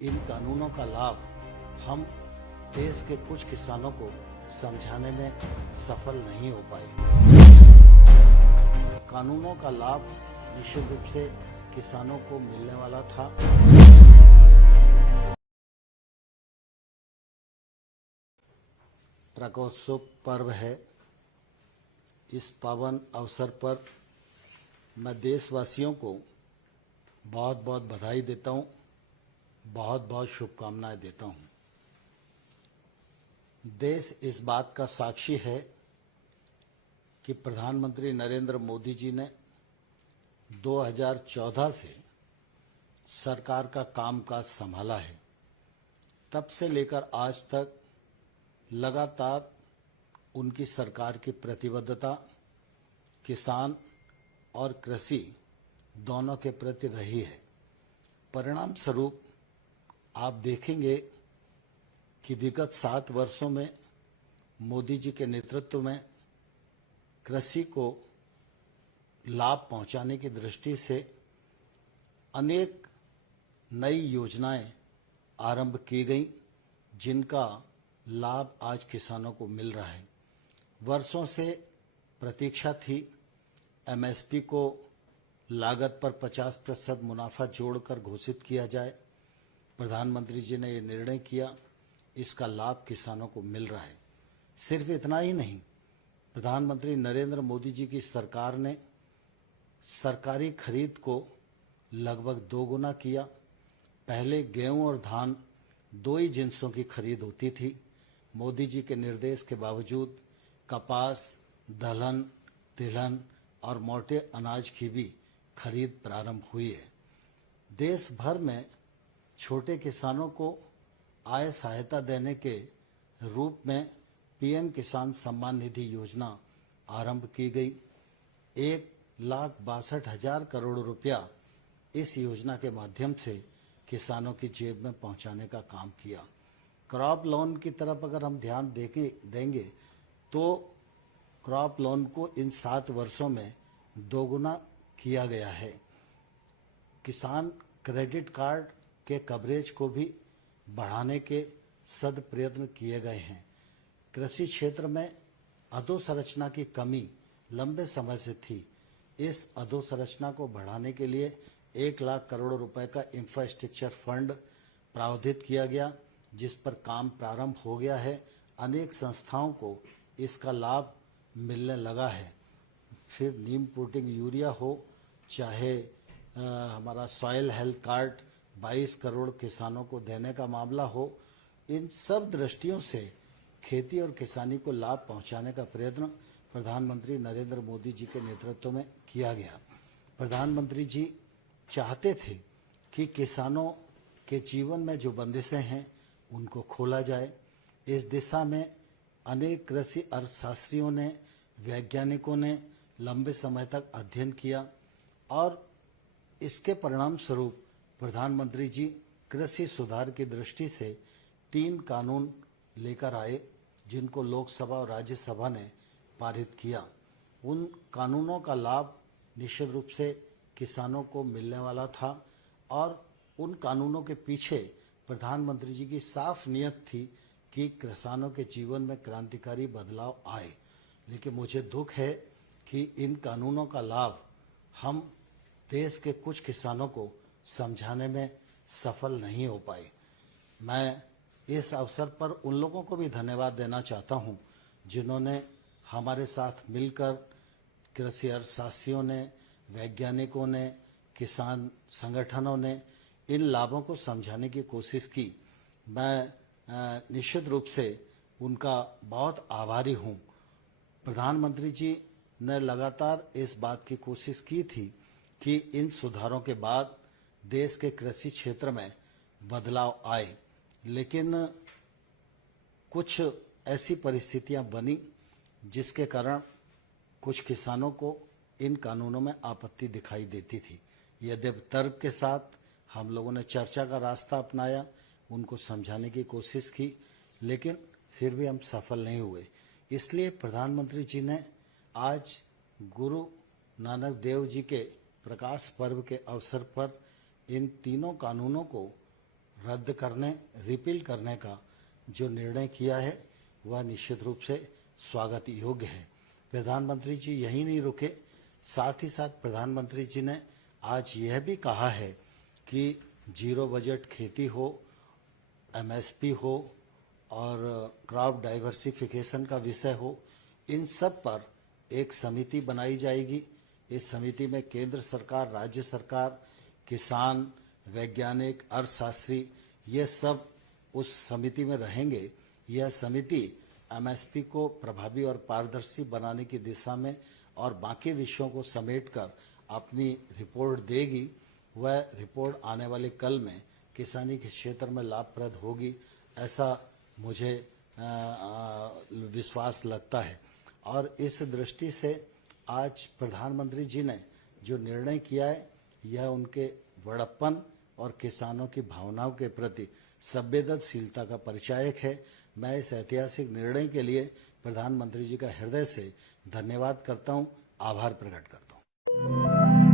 इन कानूनों का लाभ हम देश के कुछ किसानों को समझाने में सफल नहीं हो पाए। कानूनों का लाभ निश्चित रूप से किसानों को मिलने वाला था। प्रकाशोत्सव पर्व है। इस पावन अवसर पर मैं देशवासियों को बहुत बहुत बधाई देता हूं, बहुत बहुत शुभकामनाएं देता हूं। देश इस बात का साक्षी है कि प्रधानमंत्री नरेंद्र मोदी जी ने 2014 से सरकार का कामकाज संभाला है। तब से लेकर आज तक लगातार उनकी सरकार की प्रतिबद्धता किसान और कृषि दोनों के प्रति रही है। परिणाम स्वरूप आप देखेंगे कि विगत 7 वर्षों में मोदी जी के नेतृत्व में कृषि को लाभ पहुंचाने की दृष्टि से अनेक नई योजनाएं आरंभ की गई, जिनका लाभ आज किसानों को मिल रहा है। वर्षों से प्रतीक्षा थी एमएसपी को लागत पर 50% मुनाफा जोड़कर घोषित किया जाए। प्रधानमंत्री जी ने ये निर्णय किया, इसका लाभ किसानों को मिल रहा है। सिर्फ इतना ही नहीं, प्रधानमंत्री नरेंद्र मोदी जी की सरकार ने सरकारी खरीद को लगभग 2 गुना किया। पहले गेहूं और धान 2 ही जिन्सों की खरीद होती थी। मोदी जी के निर्देश के बावजूद कपास, दलहन, तिलहन और मोटे अनाज की भी खरीद प्रारंभ हुई है। देश भर में छोटे किसानों को आय सहायता देने के रूप में पीएम किसान सम्मान निधि योजना आरंभ की गई। 1,62,000 करोड़ रुपया इस योजना के माध्यम से किसानों की जेब में पहुंचाने का काम किया। क्रॉप लोन की तरफ अगर हम ध्यान देंगे तो क्रॉप लोन को इन 7 वर्षों में 2 गुना किया गया है। किसान क्रेडिट कार्ड के कवरेज को भी बढ़ाने के सद प्रयत्न किए गए हैं। कृषि क्षेत्र में अधोसंरचना की कमी लंबे समय से थी। इस अधोसंरचना को बढ़ाने के लिए 1 लाख करोड़ रुपए का इंफ्रास्ट्रक्चर फंड प्रावधानित किया गया, जिस पर काम प्रारंभ हो गया है। अनेक संस्थाओं को इसका लाभ मिलने लगा है। फिर नीम प्रोटीन यूरिया हो, चाहे हमारा सॉइल हेल्थ कार्ड 22 करोड़ किसानों को देने का मामला हो, इन सब दृष्टियों से खेती और किसानी को लाभ पहुंचाने का प्रयत्न प्रधानमंत्री नरेंद्र मोदी जी के नेतृत्व में किया गया। प्रधानमंत्री जी चाहते थे कि किसानों के जीवन में जो बंदिशें हैं उनको खोला जाए। इस दिशा में अनेक कृषि अर्थशास्त्रियों ने, वैज्ञानिकों ने लंबे समय तक अध्ययन किया और इसके परिणाम स्वरूप प्रधानमंत्री जी कृषि सुधार की दृष्टि से 3 कानून लेकर आए, जिनको लोकसभा और राज्यसभा ने पारित किया। उन कानूनों का लाभ निश्चित रूप से किसानों को मिलने वाला था और उन कानूनों के पीछे प्रधानमंत्री जी की साफ नियत थी कि किसानों के जीवन में क्रांतिकारी बदलाव आए। लेकिन मुझे दुख है कि इन कानूनों का लाभ हम देश के कुछ किसानों को समझाने में सफल नहीं हो पाए। मैं इस अवसर पर उन लोगों को भी धन्यवाद देना चाहता हूं, जिन्होंने हमारे साथ मिलकर कृषि अर्थशास्त्रियों ने, वैज्ञानिकों ने, किसान संगठनों ने इन लाभों को समझाने की कोशिश की। मैं निश्चित रूप से उनका बहुत आभारी हूं। प्रधानमंत्री जी ने लगातार इस बात की कोशिश की थी कि इन सुधारों के बाद देश के कृषि क्षेत्र में बदलाव आए, लेकिन कुछ ऐसी परिस्थितियां बनी जिसके कारण कुछ किसानों को इन कानूनों में आपत्ति दिखाई देती थी। यद्यपि तर्क के साथ हम लोगों ने चर्चा का रास्ता अपनाया, उनको समझाने की कोशिश की, लेकिन फिर भी हम सफल नहीं हुए। इसलिए प्रधानमंत्री जी ने आज गुरु नानक देव जी के प्रकाश पर्व के अवसर पर इन तीनों कानूनों को रद्द करने, रिपील करने का जो निर्णय किया है वह निश्चित रूप से स्वागत योग्य है। प्रधानमंत्री जी यही नहीं रुके, साथ ही साथ प्रधानमंत्री जी ने आज यह भी कहा है कि जीरो बजट खेती हो, एमएसपी हो और क्रॉप डाइवर्सिफिकेशन का विषय हो, इन सब पर एक समिति बनाई जाएगी। इस समिति में केंद्र सरकार, राज्य सरकार, किसान, वैज्ञानिक, अर्थशास्त्री, ये सब उस समिति में रहेंगे। यह समिति एमएसपी को प्रभावी और पारदर्शी बनाने की दिशा में और बाकी विषयों को समेटकर अपनी रिपोर्ट देगी। वह रिपोर्ट आने वाले कल में किसानी के क्षेत्र में लाभप्रद होगी, ऐसा मुझे विश्वास लगता है। और इस दृष्टि से आज प्रधानमंत्री जी ने जो निर्णय किया है, यह उनके बड़प्पन और किसानों की भावनाओं के प्रति संवेदनशीलता का परिचायक है। मैं इस ऐतिहासिक निर्णय के लिए प्रधानमंत्री जी का हृदय से धन्यवाद करता हूं, आभार प्रकट करता हूं।